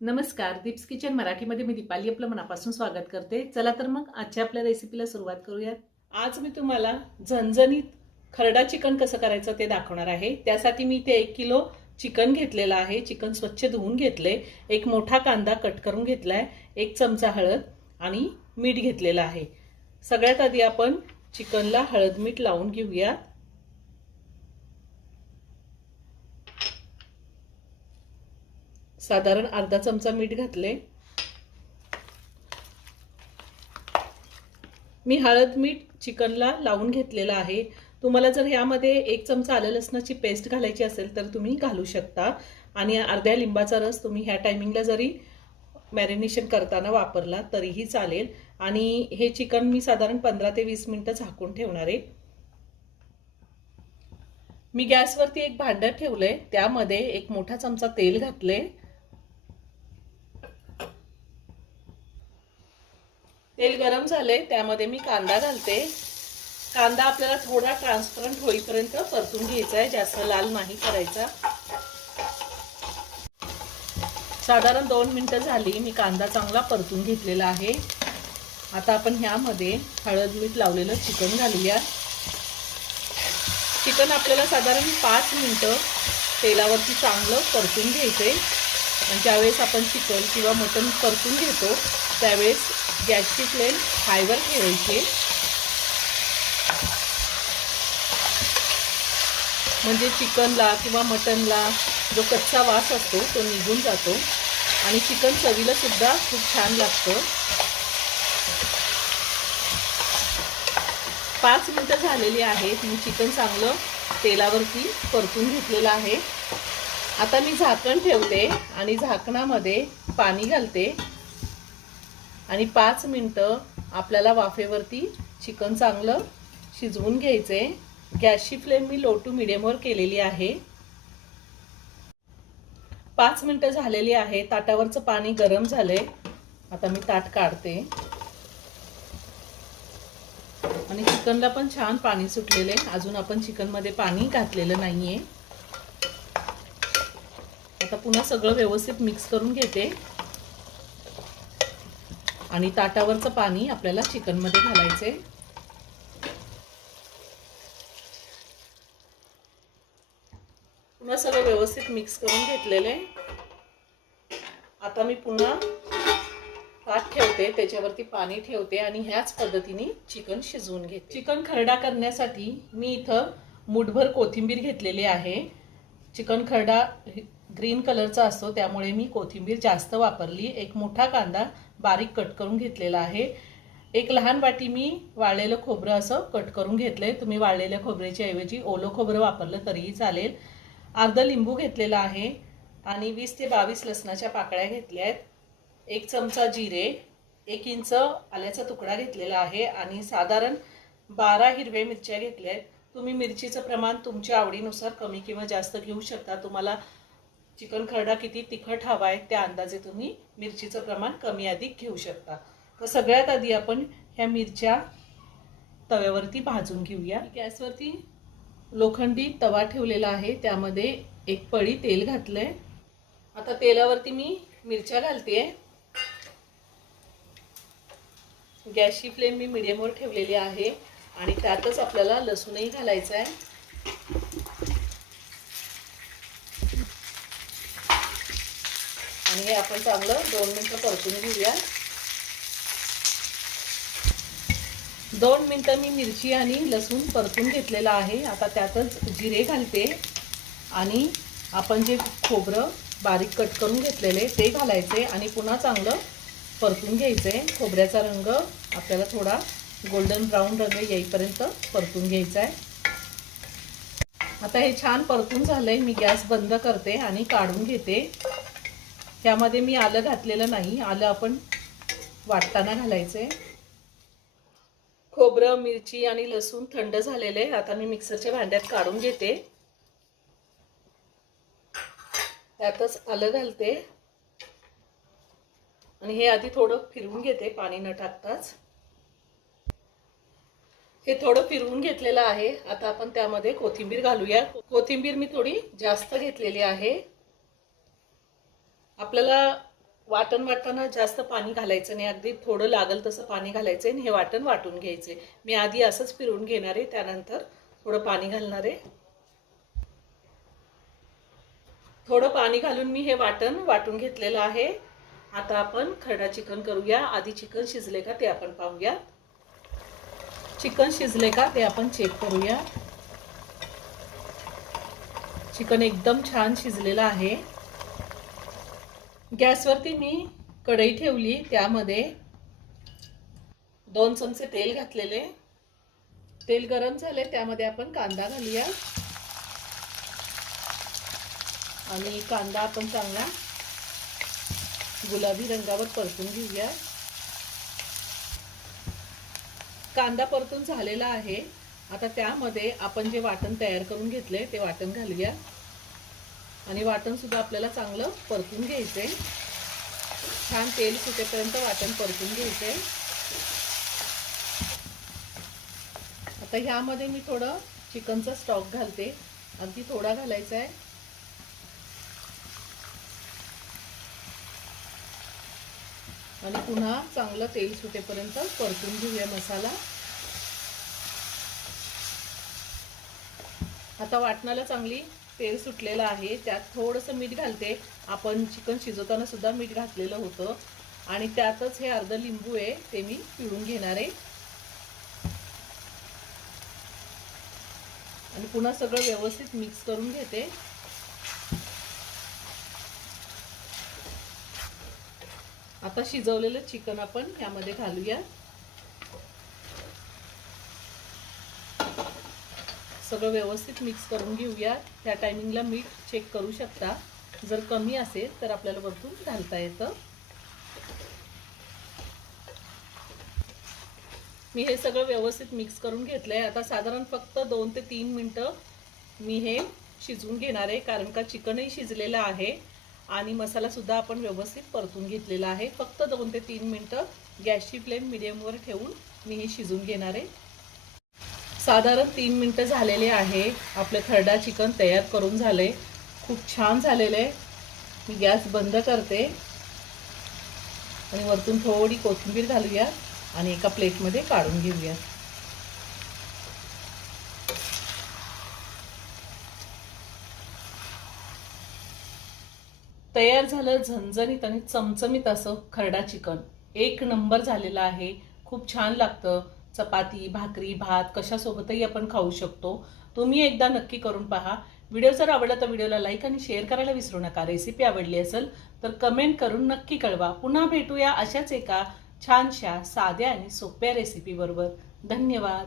नमस्कार, दीप्स किचन मराठीमध्ये मी दीपाली आपलं मनापासून स्वागत करते। चला तर मग आजच्या आपल्या रेसिपीला सुरुवात करूयात। आज मी तुम्हाला झणझणीत खरडा चिकन कसं करायचं ते दाखवणार आहे। त्यासाठी मी इथे 1 किलो चिकन घेतलेलं आहे। चिकन स्वच्छ धुवून घेतले, एक मोठा कांदा कट करून घेतलाय, 1 चमचा हळद आणि मीठ घेतलेलं आहे। सगळ्यात आधी आपण चिकनला हळद मीठ लावून घेऊया। साधारण अर्धा चमचा मीठ घातले। मी हळद मीठ चिकनला लावून घेतलेला आहे। तुम्हाला जर यामध्ये 1 चमचा आलं लसणाची पेस्ट घालायची असेल तर तुम्ही घालू शकता आणि अर्ध्या लिंबाचा रस तुम्ही ह्या टायमिंगला जरी मॅरिनेशन करताना वापरला तरीही चालेल। आणि हे चिकन मी साधारण 15 ते 20 मिनिटं झाकून ठेवणार आहे। मी गॅसवरती एक भांडं ठेवलंय, त्यामध्ये 1 मोठा चमचा तेल घातले। तेल गरम झाले, त्यामध्ये मी कांदा घालते। कांदा आपल्याला थोडा ट्रान्सपरंट होईपर्यंत परतून घ्यायचा आहे, जास्त लाल नाही करायचा। साधारण 2 मिनिटं झाली, मी कांदा चांगला परतून घेतलेला आहे। आता आपण ह्यामध्ये हळद मीठ लावलेलं चिकन घालूया। चिकन आपल्याला साधारण 5 मिनिटं तेलावरती चांगलं परतून घ्यायचे। आणि ज्यावेळेस आपण चिकन किंवा मटण परतून घेतो त्यावेळेस गॅसची फ्लेम हायवर ठेवायची, म्हणजे चिकनला किंवा मटणला जो कच्चा वास असतो तो निघून जातो आणि चिकन चवीला सुद्धा खूप छान लागतं। 5 मिनिटं झालेली आहेत, मी चिकन चांगलं तेलावरती परतून घेतलेलं आहे। आता मी झाकण ठेवते आणि झाकणामध्ये पाणी घालते आणि 5 मिनिटं आपल्याला वाफेवरती चिकन चांगलं शिजवून घ्यायचे। गॅसची फ्लेम मी लो टू मीडियमवर केलेली आहे। 5 मिनिटं झालेली आहे, ताटावरचं पाणी गरम झाले। आता मी ताट काढते आणि चिकनला पण छान पाणी सुटलेले, अजून आपण चिकनमध्ये पाणी घातलेलं नाहीये। आता पुन्हा सगळं व्यवस्थित मिक्स करून घेते आणि ताटावरचं पाणी आपल्याला चिकनमध्ये घालायचे। पुन्हा सगळं व्यवस्थित मिक्स करून घेतलेले। आता मी पुन्हा ताट ठेवते, त्याच्यावरती पाणी ठेवते आणि ह्याच पद्धतीने चिकन शिजवून घेते। चिकन खरडा करण्यासाठी मी इथं मुठभर कोथिंबीर घेतलेली आहे। चिकन खरडा ग्रीन कलरचा असतो त्यामुळे मी कोथिंबीर जास्त वापरली। 1 मोठा कांदा बारीक कट करून घेतलेला आहे। 1 लहान वाटी मी वाळलेलं खोबरं असं कट करून घेतलंय। तुम्ही वाळलेल्या खोबऱ्याच्या ऐवजी ओलं खोबरं वापरलं तरीही चालेल। अर्धा लिंबू घेतलेला आहे आणि 20 ते 22 लसणाच्या पाकळ्या घेतल्या आहेत। 1 चमचा जिरे, 1 इंच आल्याचा तुकडा घेतलेला आहे आणि साधारण 12 हिरव्या मिरच्या घेतल्या आहेत। तुम्ही मिरचीचं प्रमाण तुमच्या आवडीनुसार कमी किंवा जास्त घेऊ शकता। तुम्हाला चिकन खरडा किती तिखट हवा आहे त्या अंदाजे तुम्ही मिरचीचं प्रमाण कमी अधिक घेऊ शकता। तर सगळ्यात आधी आपण ह्या मिरच्या तव्यावरती भाजून घेऊया। गॅसवरती लोखंडी तवा ठेवलेला आहे, त्यामध्ये 1 पळी तेल घातलंय। आता तेलावरती मी मिरच्या घालतेय। गॅसची फ्लेम मी मीडियमवर ठेवलेली आहे आणि त्यातच आपल्याला लसूणही घालायचा आहे। आणि हे आपण चांगलं 2 मिनिटं परतून घेऊया। 2 मिनिटं मी मिरची आणि लसूण परतून घेतलेला आहे। आता त्यातच जिरे घालते आणि आपण जे खोबरं बारीक कट करून घेतलेले ते घालायचे आणि पुन्हा चांगलं परतून घ्यायचे। खोबऱ्याचा रंग आपल्याला थोडा गोल्डन ब्राऊन रंग येईपर्यंत परतून घ्यायचा आहे। आता हे छान परतून झालंय, मी गॅस बंद करते आणि काढून घेते। त्यामध्ये मी आलं घातलेलं नाही, आलं आपण वाटताना घालायचे। खोबरं, मिरची आणि लसूण थंड झालेले, आता मी मिक्सरच्या भांड्यात काढून घेते। त्यातच आलं घालते आणि हे आधी थोडं फिरवून घेते पाणी न टाकताच। हे थोडं फिरवून घेतलेलं आहे। आता आपण त्यामध्ये कोथिंबीर घालूया। कोथिंबीर मी थोडी जास्त घेतलेली आहे। आपल्याला वाटण वाटताना जास्त पाणी घालायचं नाही, अगदी थोडं लागल तसं पाणी घालायचं आणि हे वाटण वाटून घ्यायचे. मी आधी असंच फिरवून घेणार आहे, त्यानंतर थोडं पाणी घालणार आहे. थोडं पाणी घालून मी हे वाटण वाटून घेतलेलं आहे. आता आपण खरडा चिकन करूया. आधी चिकन शिजले का ते आपण पाहूया. चिकन शिजले का ते आपण चेक करूया. चिकन एकदम छान शिजलेलं आहे. गॅसवरती मी कढई ठेवली, त्यामध्ये 2 चमचे तेल घातलेले. तेल गरम झाले, त्यामध्ये आपण कांदा घालूया आणि कांदा आपण चांगला गुलाबी रंगावर परतून घेऊया. कांदा परतून झालेला आहे. आता त्यामध्ये आपण जे वाटण तयार करून घेतले ते वाटण घालूया आणि वाटण सुद्धा आपल्याला चांगलं परतून घ्यायचे. छान तेल सुटेपर्यंत वाटण परतून घ्यायचे. आता ह्यामध्ये मी थोडं चिकनचा स्टॉक घालते, अगदी थोडा घालायचा आहे. आणि पुन्हा चांगलं तेल सुटेपर्यंत परतून घेऊया मसाला. आता वाटणाला चांगली तेल सुटलेलं आहे. त्यात थोडंसं मीठ घालते. आपण चिकन शिजवताना सुद्धा मीठ घातलेलं होतं आणि त्यातच हे अर्ध लिंबू आहे ते मी पिळून घेणार आहे. आणि पुन्हा सगळं व्यवस्थित मिक्स करून घेते. आता शिजवलेलं चिकन आपण यामध्ये घालूया. सगळं व्यवस्थित मिक्स करून घेऊया. त्या टायमिंगला मीठ चेक करू शकता, जर कमी असेल तर आपल्याला वरतून घालता येतं. मी हे सगळं व्यवस्थित मिक्स करून घेतलंय. आता साधारण फक्त 2 ते 3 मिनिटं मी हे शिजवून घेणार आहे, कारण का चिकनही शिजलेलं आहे आणि मसाला सुद्धा आपण व्यवस्थित परतून घेतलेला आहे. फक्त 2 ते 3 मिनिटं गॅसची फ्लेम मीडियमवर ठेवून मी हे शिजवून घेणार आहे. साधारण 3 मिनिटं झालेले आहे. आपले खरडा चिकन तयार करून झाले. खूप छान झालेले आहे. मी गॅस बंद करते आणि वरतून थोडी कोथिंबीर घालूया आणि एका प्लेटमध्ये काढून घेऊया. तयार झालं झणझणीत आणि चमचमीत असं खरडा चिकन. एक नंबर झालेला आहे. खूप छान लागतं. चपाती, भाकरी, भात कशासोबतही आपण खाऊ शकतो. तुम्ही एकदा नक्की करून पहा. व्हिडिओ जर आवडला तर व्हिडिओला लाईक आणि शेअर करायला विसरू नका. रेसिपी आवडली असेल तर कमेंट करून नक्की कळवा. पुन्हा भेटूया अशाच एका छानशा साध्या आणि सोप्या रेसिपी बरोबर. धन्यवाद.